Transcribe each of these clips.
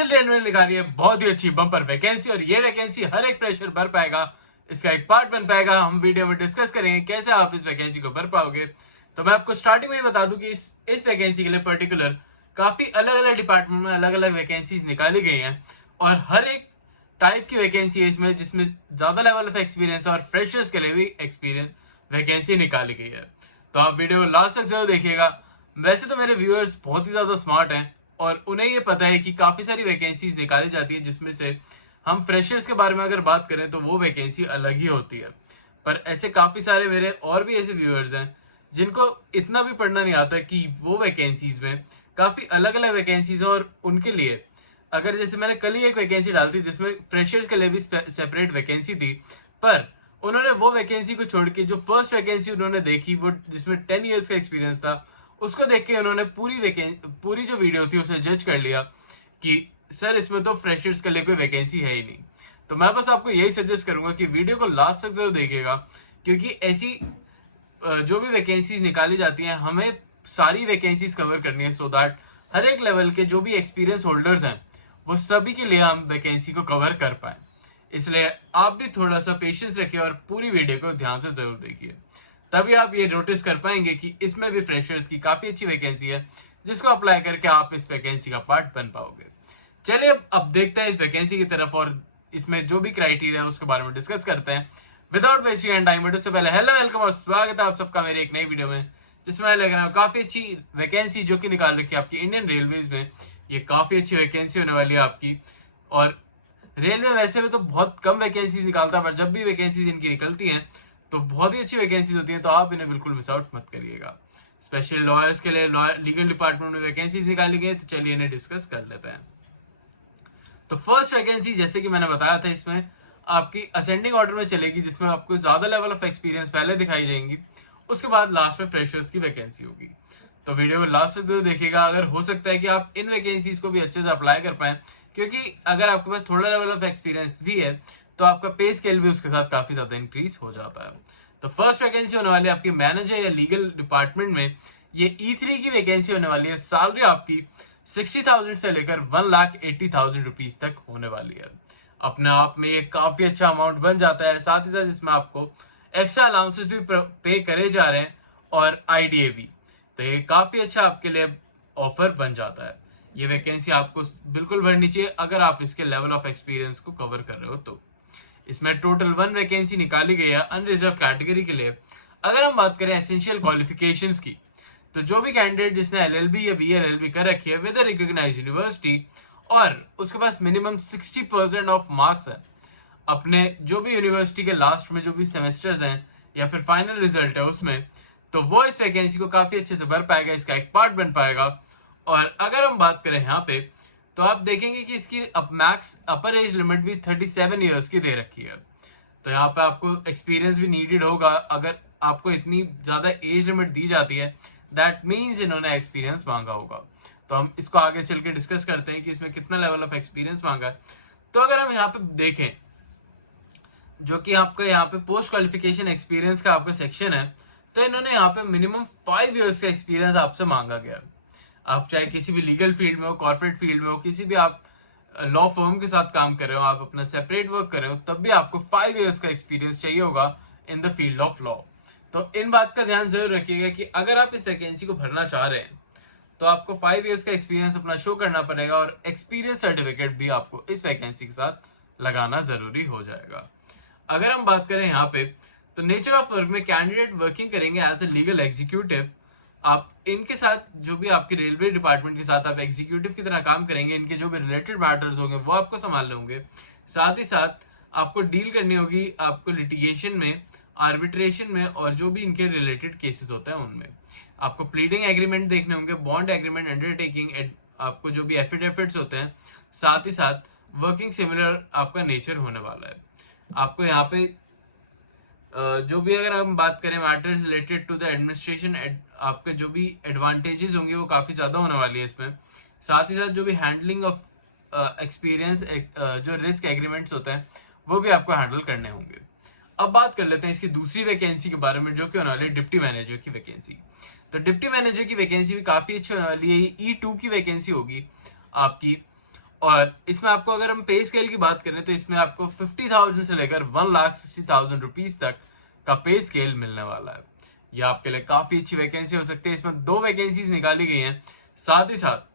Indian railway ने निकाली है बहुत ही अच्छी बम्पर वैकेंसी और ये वैकेंसी हर एक फ्रेशर भर पाएगा। इसका एक पार्ट बन पाएगा। हम वीडियो में डिस्कस करेंगे कैसे आप इस वैकेंसी को भर पाओगे। तो मैं आपको स्टार्टिंग में ही बता दूं कि इस वैकेंसी के लिए पर्टिकुलर काफी अलग अलग डिपार्टमेंट में अलग अलग वैकेंसीज निकाली गई हैं और हर एक टाइप की वैकेंसी है इसमें जिसमें ज्यादा लेवल ऑफ एक्सपीरियंस और फ्रेशर्स के लिए भी एक्सपीरियंस वैकेंसी निकाली गई है। तो आप वीडियो को लास्ट तक जरूर देखिएगा। वैसे तो मेरे व्यूअर्स बहुत ही ज्यादा स्मार्ट हैं और उन्हें ये पता है कि काफी सारी वैकेंसीज निकाली जाती है जिसमें से हम फ्रेशर्स के बारे में अगर बात करें तो वो वैकेंसी अलग ही होती है। पर ऐसे काफी सारे मेरे और भी ऐसे व्यूअर्स हैं जिनको इतना भी पढ़ना नहीं आता कि वो वैकेंसीज में काफी अलग अलग वैकेंसीज और उनके लिए अगर जैसे मैंने कल ही एक वैकेंसी डाली थी जिसमें फ्रेशर्स के लिए भी सेपरेट वैकेंसी थी, पर उन्होंने वो वैकेंसी को छोड़ के जो फर्स्ट वैकेंसी उन्होंने देखी वो जिसमें 10 इयर्स का एक्सपीरियंस था उसको देख के उन्होंने पूरी जो वीडियो थी उसे जज कर लिया कि सर इसमें तो फ्रेशर्स के लिए कोई वैकेंसी है ही नहीं। तो मैं बस आपको यही सजेस्ट करूंगा कि वीडियो को लास्ट तक जरूर देखिएगा क्योंकि ऐसी जो भी वैकेंसीज निकाली जाती हैं हमें सारी वैकेंसीज कवर करनी है सो दैट हर एक लेवल के जो भी एक्सपीरियंस होल्डर्स हैं वो सभी के लिए हम वैकेंसी को कवर कर पाए। इसलिए आप भी थोड़ा सा पेशेंस रखिए और पूरी वीडियो को ध्यान से जरूर देखिए, तभी आप ये नोटिस कर पाएंगे कि इसमें भी फ्रेशर्स की काफी अच्छी वैकेंसी है जिसको अप्लाई करके आप इस वैकेंसी का पार्ट बन पाओगे। चलिए अब देखते हैं इस वैकेंसी की तरफ और इसमें जो भी क्राइटेरिया है उसके बारे में डिस्कस करते हैं without wasting and time. But उससे पहले हेलो वेलकम और स्वागत है आप सबका मेरी एक नई वीडियो में जिसमें लग रहा है काफी अच्छी वैकेंसी जो कि निकाल रखी है आपकी इंडियन रेलवेज में। ये काफी अच्छी वैकेंसी होने वाली है आपकी और रेलवे वैसे में तो बहुत कम वैकेंसीज निकालता है पर जब भी वैकेंसीज इनकी निकलती हैं तो बहुत ही अच्छी वैकेंसीज होती है, तो आप इन्हें बिल्कुल मिस आउट मत करिएगा। स्पेशली लॉयर्स के लिए लीगल डिपार्टमेंट में वैकेंसीज निकाली गई, तो चलिए इन्हें डिस्कस कर लेते हैं। तो फर्स्ट वैकेंसी जैसे कि मैंने बताया था इसमें आपकी असेंडिंग ऑर्डर में चलेगी जिसमें आपको ज्यादा लेवल ऑफ एक्सपीरियंस पहले दिखाई जाएंगी, उसके बाद लास्ट में फ्रेशर्स की वैकेंसी होगी। तो वीडियो को लास्ट तक जरूर देखिएगा। अगर हो सकता है कि आप इन वैकेंसीज को भी अच्छे से अप्लाई कर पाए क्योंकि अगर आपके पास थोड़ा लेवल ऑफ एक्सपीरियंस भी है तो आपका पे स्केल भी उसके साथ काफी ज्यादा इंक्रीज हो जाता है। तो फर्स्ट वैकेंसी होने वाली है आपकी मैनेजर या लीगल डिपार्टमेंट में। ये E3 की वैकेंसी होने वाली है। सैलरी आपकी 60,000 से लेकर 1,80,000 रुपीज तक होने वाली है। अपने आप में ये काफी अच्छा अमाउंट बन जाता है। साथ ही साथ इसमें आपको एक्स्ट्रा अलाउंसेस भी पे करे जा रहे हैं और IDA भी, तो ये काफी अच्छा आपके लिए ऑफर बन जाता है। ये वैकेंसी आपको बिल्कुल भरनी चाहिए अगर आप इसके लेवल ऑफ एक्सपीरियंस को कवर कर रहे हो। तो इसमें टोटल 1 वैकेंसी निकाली गई है अनरिजर्व कैटेगरी के लिए। अगर हम बात करें एसेंशियल क्वालिफिकेशंस की तो जो भी कैंडिडेट जिसने LLB या BLLB कर रखी है विद अ रिकॉग्नाइज्ड यूनिवर्सिटी और उसके पास मिनिमम 60% ऑफ मार्क्स है अपने जो भी यूनिवर्सिटी के लास्ट में जो भी सेमेस्टर्स हैं या फिर फाइनल रिजल्ट है उसमें, तो वो इस वैकेंसी को काफी अच्छे से भर पाएगा, इसका एक पार्ट बन पाएगा। और अगर हम बात करें यहाँ पे तो आप देखेंगे कि इसकी मैक्स अपर एज लिमिट भी 37 ईयर्स की दे रखी है। तो यहाँ पे आपको एक्सपीरियंस भी नीडेड होगा। अगर आपको इतनी ज्यादा एज लिमिट दी जाती है दैट मीन्स इन्होंने एक्सपीरियंस मांगा होगा। तो हम इसको आगे चल के डिस्कस करते हैं कि इसमें कितना लेवल ऑफ एक्सपीरियंस मांगा है। तो अगर हम यहाँ पे देखें जो कि आपका यहाँ पे पोस्ट क्वालिफिकेशन एक्सपीरियंस का आपका सेक्शन है, तो इन्होंने यहाँ पे मिनिमम 5 इयर्स का एक्सपीरियंस आपसे मांगा गया। आप चाहे किसी भी लीगल फील्ड में हो, कॉर्पोरेट फील्ड में हो, किसी भी आप लॉ फर्म के साथ काम कर रहे हो, आप अपना सेपरेट वर्क कर रहे हो, तब भी आपको 5 इयर्स का एक्सपीरियंस चाहिए होगा in the field of law. तो इन बात का ध्यान जरूर रखिएगा कि अगर आप इस वैकेंसी को भरना चाह रहे हैं तो आपको 5 इयर्स का एक्सपीरियंस अपना शो करना पड़ेगा और एक्सपीरियंस सर्टिफिकेट भी आपको इस वैकेंसी के साथ लगाना जरूरी हो जाएगा। अगर हम बात करें यहाँ पे तो नेचर ऑफ वर्क में कैंडिडेट वर्किंग करेंगे एज ए लीगल एग्जीक्यूटिव। आप इनके साथ जो भी आपके रेलवे डिपार्टमेंट के साथ आप एग्जीक्यूटिव की तरह काम करेंगे, इनके जो भी रिलेटेड मैटर्स होंगे वो आपको संभालने होंगे। साथ ही साथ आपको डील करनी होगी आपको लिटिगेशन में, आर्बिट्रेशन में और जो भी इनके रिलेटेड केसेस होते हैं उनमें। आपको प्लीडिंग एग्रीमेंट देखने होंगे, बॉन्ड एग्रीमेंट, अंडरटेकिंग, आपको जो भी एफिडेविट्स होते हैं, साथ ही साथ वर्किंग सिमिलर आपका नेचर होने वाला है। आपको यहाँ पे जो भी अगर हम बात करें matters related to the administration, आपके जो भी एडवांटेजेस होंगे वो काफ़ी ज़्यादा होने वाली है इसमें। साथ ही साथ जो भी हैंडलिंग ऑफ एक्सपीरियंस जो रिस्क एग्रीमेंट्स होते हैं वो भी आपको हैंडल करने होंगे। अब बात कर लेते हैं इसकी दूसरी वैकेंसी के बारे में जो कि होने वाली है डिप्टी मैनेजर की वैकेंसी। तो डिप्टी मैनेजर की वैकेंसी भी काफ़ी अच्छी होने वाली है। ये E2 की वैकेंसी होगी आपकी और इसमें आपको अगर हम पे स्केल की बात करें तो इसमें आपको 50,000 से लेकर 1,60,000 रुपीज तक का पे स्केल मिलने वाला है। यह आपके लिए काफी अच्छी वैकेंसी हो सकती है। इसमें 2 वैकेंसीज निकाली गई हैं। साथ ही साथ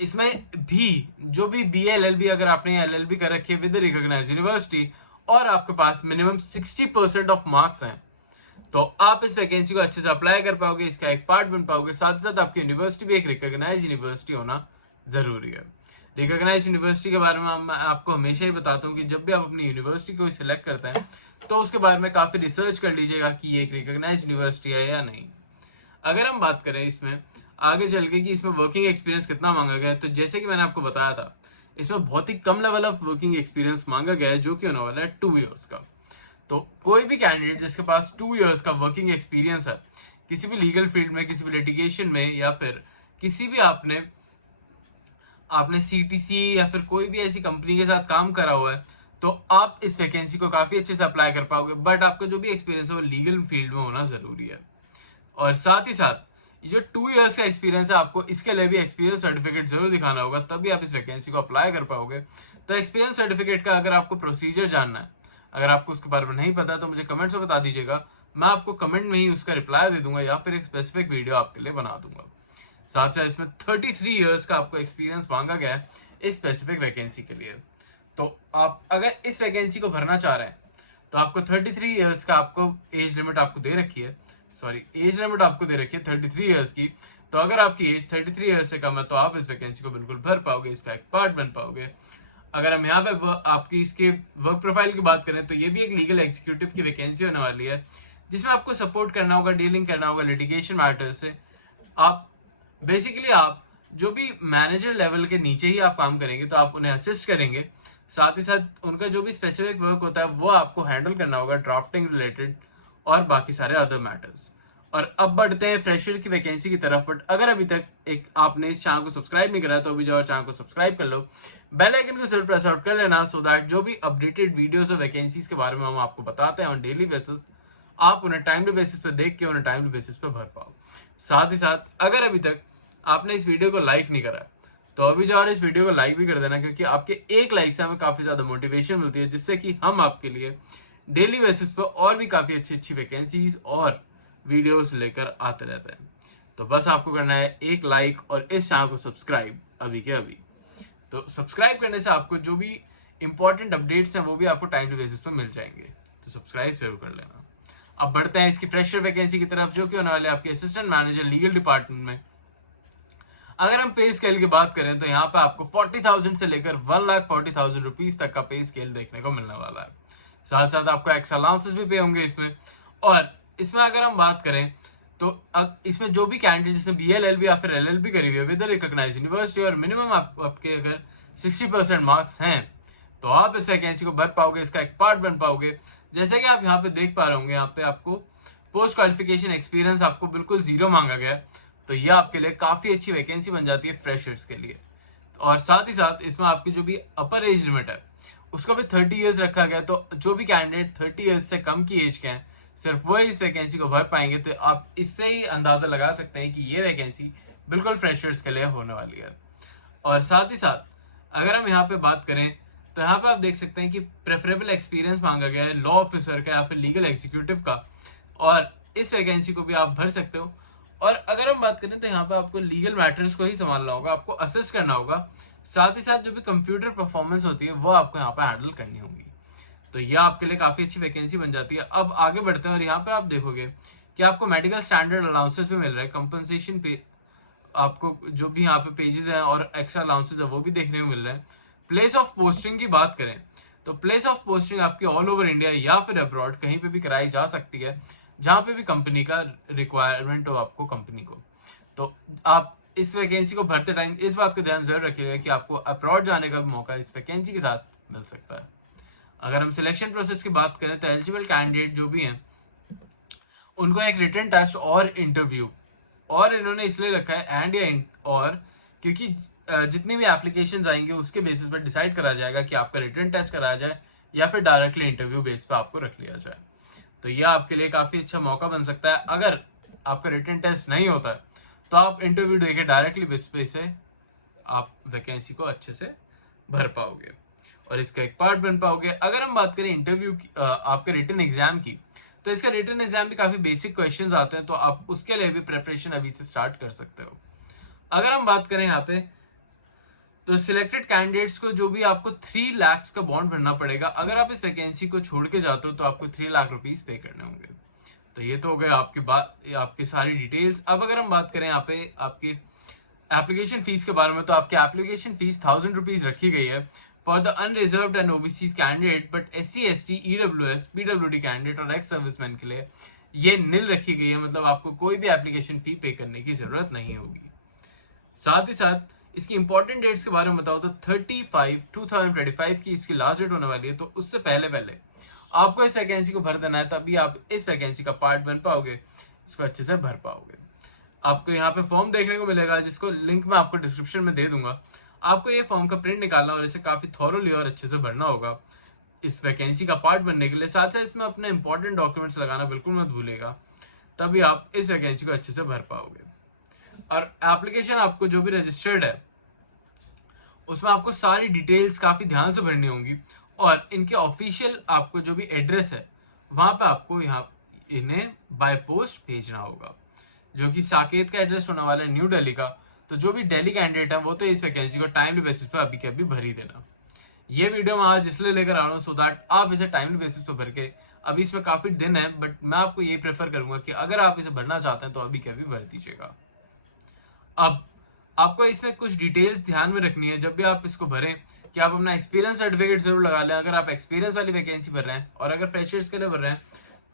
इसमें भी जो भी BA LLB अगर आपने LLB कर रखी है विद रिकॉग्नाइज्ड यूनिवर्सिटी और आपके पास मिनिमम 60% ऑफ मार्क्स हैं, तो आप इस वैकेंसी को अच्छे से अप्लाई कर पाओगे, इसका एक पार्ट बन पाओगे। साथ ही साथ आपकी यूनिवर्सिटी भी एक रिकॉग्नाइज्ड यूनिवर्सिटी होना जरूरी है। रिकॉग्नाइज्ड यूनिवर्सिटी के बारे में मैं आपको हमेशा ही बताता हूँ कि जब भी आप अपनी यूनिवर्सिटी को सिलेक्ट करते हैं तो उसके बारे में काफी रिसर्च कर लीजिएगा कि ये एक रिकॉग्नाइज्ड यूनिवर्सिटी है या नहीं। अगर हम बात करें इसमें आगे चल के कि इसमें वर्किंग एक्सपीरियंस कितना मांगा गया है, तो जैसे कि मैंने आपको बताया था इसमें बहुत ही कम लेवल ऑफ वर्किंग एक्सपीरियंस मांगा गया है, जो कि होने वाला है 2 ईयर्स का। तो कोई भी कैंडिडेट जिसके पास 2 ईयर्स का वर्किंग एक्सपीरियंस है किसी भी लीगल फील्ड में, किसी भी लिटिगेशन में, या फिर किसी भी आपने CTC या फिर कोई भी ऐसी कंपनी के साथ काम करा हुआ है, तो आप इस वैकेंसी को काफी अच्छे से अप्लाई कर पाओगे। बट आपका जो भी एक्सपीरियंस है वो लीगल फील्ड में होना जरूरी है। और साथ ही साथ ये जो 2 ईयर्स का एक्सपीरियंस है आपको इसके लिए भी एक्सपीरियंस सर्टिफिकेट जरूर दिखाना होगा, तभी आप इस वैकेंसी को अप्लाई कर पाओगे। तो एक्सपीरियंस सर्टिफिकेट का अगर आपको प्रोसीजर जानना है, अगर आपको उसके बारे में नहीं पता तो मुझे कमेंट्स में बता दीजिएगा, मैं आपको कमेंट में ही उसका रिप्लाई दे दूंगा या फिर एक स्पेसिफिक वीडियो आपके लिए बना दूंगा। साथ साथ इसमें 33 ईयर्स का आपको एक्सपीरियंस मांगा गया है इस स्पेसिफिक वैकेंसी के लिए। तो आप अगर इस वैकेंसी को भरना चाह रहे हैं तो आपको 33 ईयर्स का आपको एज लिमिट आपको दे रखी है, एज लिमिट आपको दे रखी है 33 ईयर्स की। तो अगर आपकी एज 33 ईयर्स से कम है तो आप इस वैकेंसी को बिल्कुल भर पाओगे, इसका एक पार्ट बन पाओगे। अगर हम यहाँ पे आपकी इसके वर्क प्रोफाइल की बात करें तो ये भी एक लीगल एग्जीक्यूटिव की वैकेंसी होने वाली है, जिसमें आपको सपोर्ट करना होगा, डीलिंग करना होगा लिटिगेशन मैटर्स से। आप बेसिकली आप जो भी मैनेजर लेवल के नीचे ही आप काम करेंगे तो आप उन्हें असिस्ट करेंगे। साथ ही साथ उनका जो भी स्पेसिफिक वर्क होता है वो आपको हैंडल करना होगा, ड्राफ्टिंग रिलेटेड और बाकी सारे अदर मैटर्स। और अब बढ़ते हैं फ्रेशर की वैकेंसी की तरफ। बट अगर अभी तक आपने इस चैनल को सब्सक्राइब नहीं करा तो अभी जाओ चैनल को सब्सक्राइब कर लो, बेल आइकन को जरूर प्रेस आउट कर लेना, सो दैट जो भी अपडेटेड वीडियोस और वैकेंसीज के बारे में हम आपको बताते हैं ऑन डेली बेसिस, आप उन्हें टाइमली बेसिस पे देख के उन्हें टाइमली बेसिस पे भर पाओ। साथ ही साथ अगर अभी तक आपने इस वीडियो को लाइक नहीं करा तो अभी जाओ इस वीडियो को लाइक भी कर देना, क्योंकि आपके एक लाइक से हमें काफी ज्यादा मोटिवेशन मिलती है, जिससे कि हम आपके लिए डेली बेसिस पर और भी काफी अच्छी अच्छी वैकेंसीज और वीडियोस लेकर आते रहते हैं। तो बस आपको करना है एक लाइक और इस चैनल को सब्सक्राइब अभी के अभी। तो सब्सक्राइब करने से आपको जो भी इंपॉर्टेंट अपडेट्स हैं वो भी आपको टाइम बेसिस पर मिल जाएंगे, तो सब्सक्राइब जरूर कर लेना। अब बढ़ते हैं इसकी फ्रेशर वैकेंसी की तरफ, जो कि होने वाले आपके असिस्टेंट मैनेजर लीगल डिपार्टमेंट में। अगर हम पे स्केल की बात करें तो यहाँ पे आपको 40,000 से लेकर 1,40,000 रुपीज तक का पे स्केल देखने को मिलने वाला है। साथ साथ आपको एक्स्ट्रा अलाउंसेस भी पे होंगे इसमें। और इसमें अगर हम बात करें तो अब इसमें जो भी कैंडिडेट जिसने BA LLB या फिर LLB करी हुई है विद रिकॉग्नाइज्ड यूनिवर्सिटी और मिनिमम आपके अगर 60% मार्क्स हैं तो आप इस वैकेंसी को भर पाओगे, इसका एक पार्ट बन पाओगे। जैसे कि आप यहाँ पे देख पा रहे होंगे, यहाँ पे आपको पोस्ट क्वालिफिकेशन एक्सपीरियंस आपको बिल्कुल 0 मांगा गया है, तो यह आपके लिए काफी अच्छी वैकेंसी बन जाती है फ्रेशर्स के लिए। और साथ ही साथ इसमें आपकी जो भी अपर एज लिमिट है उसको भी 30 ईयर्स रखा गया, तो जो भी कैंडिडेट 30 ईयर्स से कम की एज के हैं सिर्फ वो इस वैकेंसी को भर पाएंगे। तो आप इससे ही अंदाजा लगा सकते हैं कि ये वैकेंसी बिल्कुल फ्रेशर्स के लिए होने वाली है। और साथ ही साथ अगर हम यहाँ पे बात करें तो यहाँ पे आप देख सकते हैं कि प्रेफरेबल एक्सपीरियंस मांगा गया है लॉ ऑफिसर का या फिर लीगल एग्जीक्यूटिव का, और इस वैकेंसी को भी आप भर सकते हो। और अगर हम बात करें तो यहाँ पे आपको लीगल मैटर्स को ही संभालना होगा, आपको असेस करना होगा। साथ ही साथ जो भी कंप्यूटर परफॉर्मेंस होती है वो आपको यहाँ पे हैंडल करनी होगी। तो ये आपके लिए काफी अच्छी वैकेंसी बन जाती है। अब आगे बढ़ते हैं और यहाँ पे आप देखोगे कि आपको मेडिकल स्टैंडर्ड अलाउंसेस भी मिल रहे हैं, कंपनसेशन पे आपको जो भी यहाँ पे पेजेस हैं और एक्स्ट्रा अलाउंसेस है वो भी देखने को मिल रहे हैं। प्लेस ऑफ पोस्टिंग की बात करें तो प्लेस ऑफ पोस्टिंग आपकी ऑल ओवर इंडिया या फिर अब्रॉड कहीं पे भी कराई जा सकती है, जहाँ पे भी कंपनी का रिक्वायरमेंट हो आपको कंपनी को। तो आप इस वैकेंसी को भरते टाइम इस बात का ध्यान जरूर रखिएगा कि आपको अब्रॉड जाने का मौका इस वैकेंसी के साथ मिल सकता है। अगर हम सिलेक्शन प्रोसेस की बात करें तो एलिजिबल कैंडिडेट जो भी हैं उनको एक रिटन टेस्ट और इंटरव्यू, और इन्होंने इसलिए रखा है एंड या और क्योंकि जितनी भी एप्लीकेशंस आएंगे उसके बेसिस पर डिसाइड करा जाएगा कि आपका रिटन टेस्ट कराया जाए या फिर डायरेक्टली इंटरव्यू बेस पे आपको रख लिया जाए। तो यह आपके लिए काफी अच्छा मौका बन सकता है। अगर आपका रिटन टेस्ट नहीं होता है तो आप इंटरव्यू देके डायरेक्टली बेस पे इसे आप वैकेंसी को अच्छे से भर पाओगे और इसका एक पार्ट बन पाओगे। अगर हम बात करें इंटरव्यू की, आपके रिटन एग्जाम की, तो इसका रिटन एग्जाम भी काफ़ी बेसिक क्वेश्चंस आते हैं, तो आप उसके लिए भी प्रिपरेशन अभी से स्टार्ट कर सकते हो। अगर हम बात करें यहाँ पे, तो सिलेक्टेड कैंडिडेट्स को जो भी आपको 3 लाख का बॉन्ड भरना पड़ेगा। अगर आप इस वैकेंसी को छोड़ के जाते हो तो आपको 3 लाख रुपीस पे करने होंगे। तो ये तो हो गया आपकी बात, आपकी सारी डिटेल्स। अब अगर हम बात करें यहाँ पे आपकी एप्लीकेशन फीस के बारे में, तो आपकी एप्लीकेशन फीस 1000 रुपीज रखी गई है for the unreserved and OBC candidate, but SC ST EWS PWD candidate और एक्स सर्विसमैन के लिए ये नील रखी गई है, मतलब आपको कोई भी एप्लीकेशन फी पे करने की जरूरत नहीं होगी। साथ ही साथ इसकी इंपॉर्टेंट डेट्स के बारे में बताओ तो 30/5/2025 की इसकी लास्ट डेट होने वाली है, तो उससे पहले पहले आपको इस वैकेंसी को भर देना है, तभी आप इस वैकेंसी का पार्ट बन पाओगे, इसको अच्छे से भर पाओगे। आपको यहाँ पे फॉर्म देखने को मिलेगा, जिसको लिंक मैं आपको डिस्क्रिप्शन में दे दूंगा। आपको ये फॉर्म का प्रिंट निकालना और इसे काफी थॉरोली और अच्छे से भरना होगा इस वैकेंसी का पार्ट बनने के लिए। साथ साथ इसमें अपने इंपॉर्टेंट डॉक्यूमेंट्स लगाना बिल्कुल मत भूलिएगा, तभी आप इस वैकेंसी को अच्छे से भर पाओगे। और एप्लीकेशन आपको जो भी रजिस्टर्ड है उसमें आपको सारी डिटेल्स काफ़ी ध्यान से भरनी होंगी, और इनके ऑफिशियल आपको जो भी एड्रेस है वहाँ पे आपको यहाँ इन्हें बाय पोस्ट भेजना होगा, जो कि साकेत का एड्रेस होने वाला है न्यू दिल्ली का। तो जो भी दिल्ली कैंडिडेट है वो तो इस वैकेंसी को टाइमली बेसिस पे अभी के अभी भर ही देना। ये वीडियो मैं आज इसलिए लेकर आ रहा हूँ सो दैट आप इसे टाइमली बेसिस पे भर के, अभी इसमें काफ़ी दिन है बट मैं आपको ये प्रेफर करूंगा कि अगर आप इसे भरना चाहते हैं तो अभी के अभी भर दीजिएगा। अब आपको इसमें कुछ डिटेल्स ध्यान में रखनी है जब भी आप इसको भरें, कि आप अपना एक्सपीरियंस सर्टिफिकेट जरूर लगा लें अगर आप एक्सपीरियंस वाली वैकेंसी भर रहे हैं, और अगर फ्रेशर्स के लिए भर रहे हैं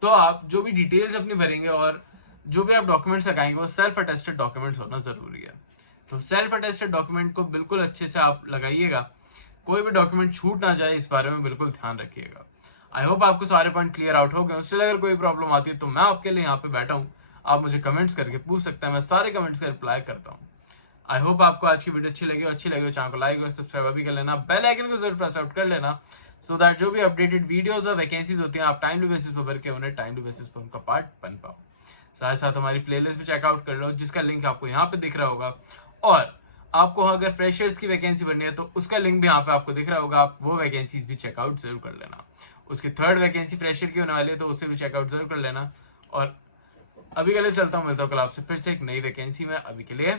तो आप जो भी डिटेल्स अपनी भरेंगे और जो भी आप डॉक्यूमेंट्स लगाएंगे वो सेल्फ अटेस्टेड डॉक्यूमेंट्स होना जरूरी है। तो सेल्फ अटेस्टेड डॉक्यूमेंट को बिल्कुल अच्छे से आप लगाइएगा, कोई भी डॉक्यूमेंट छूट ना जाए, इस बारे में बिल्कुल ध्यान रखिएगा। आई होप आपको सारे पॉइंट क्लियर आउट हो गए। उससे अगर कोई प्रॉब्लम आती है तो मैं आपके लिए यहाँ पे बैठा हूँ, आप मुझे कमेंट्स करके पूछ सकते हैं, मैं सारे कमेंट्स का रिप्लाई करता हूँ। आई होप आपको आज की वीडियो अच्छी लगी चैनल को लाइक और सब्सक्राइब भी कर लेना, बेल आइकन को जरूर प्रेस आउट कर लेना, सो दैट जो भी अपडेटेड वीडियोस और वैकेंसीज होती हैं आप टाइमली बेसिस पर भर के उन्हें टाइमली बेसिस पर उनका पार्ट बन पाओ। साथ साथ हमारी प्लेलिस्ट भी चेकआउट कर लो, जिसका लिंक आपको यहाँ पे दिख रहा होगा, और आपको अगर फ्रेशर्स की वैकेंसी भरनी है तो उसका लिंक भी यहाँ पे आपको दिख रहा होगा, आप वो वैकेंसीज भी चेकआउट जरूर कर लेना। उसकी 3rd वैकेंसी फ्रेशर की होने वाली है तो उसे भी चेकआउट जरूर कर लेना। और अभी के लिए चलता हूँ, मिलता हूँ कल आपसे फिर से एक नई वैकेंसी में। अभी के लिए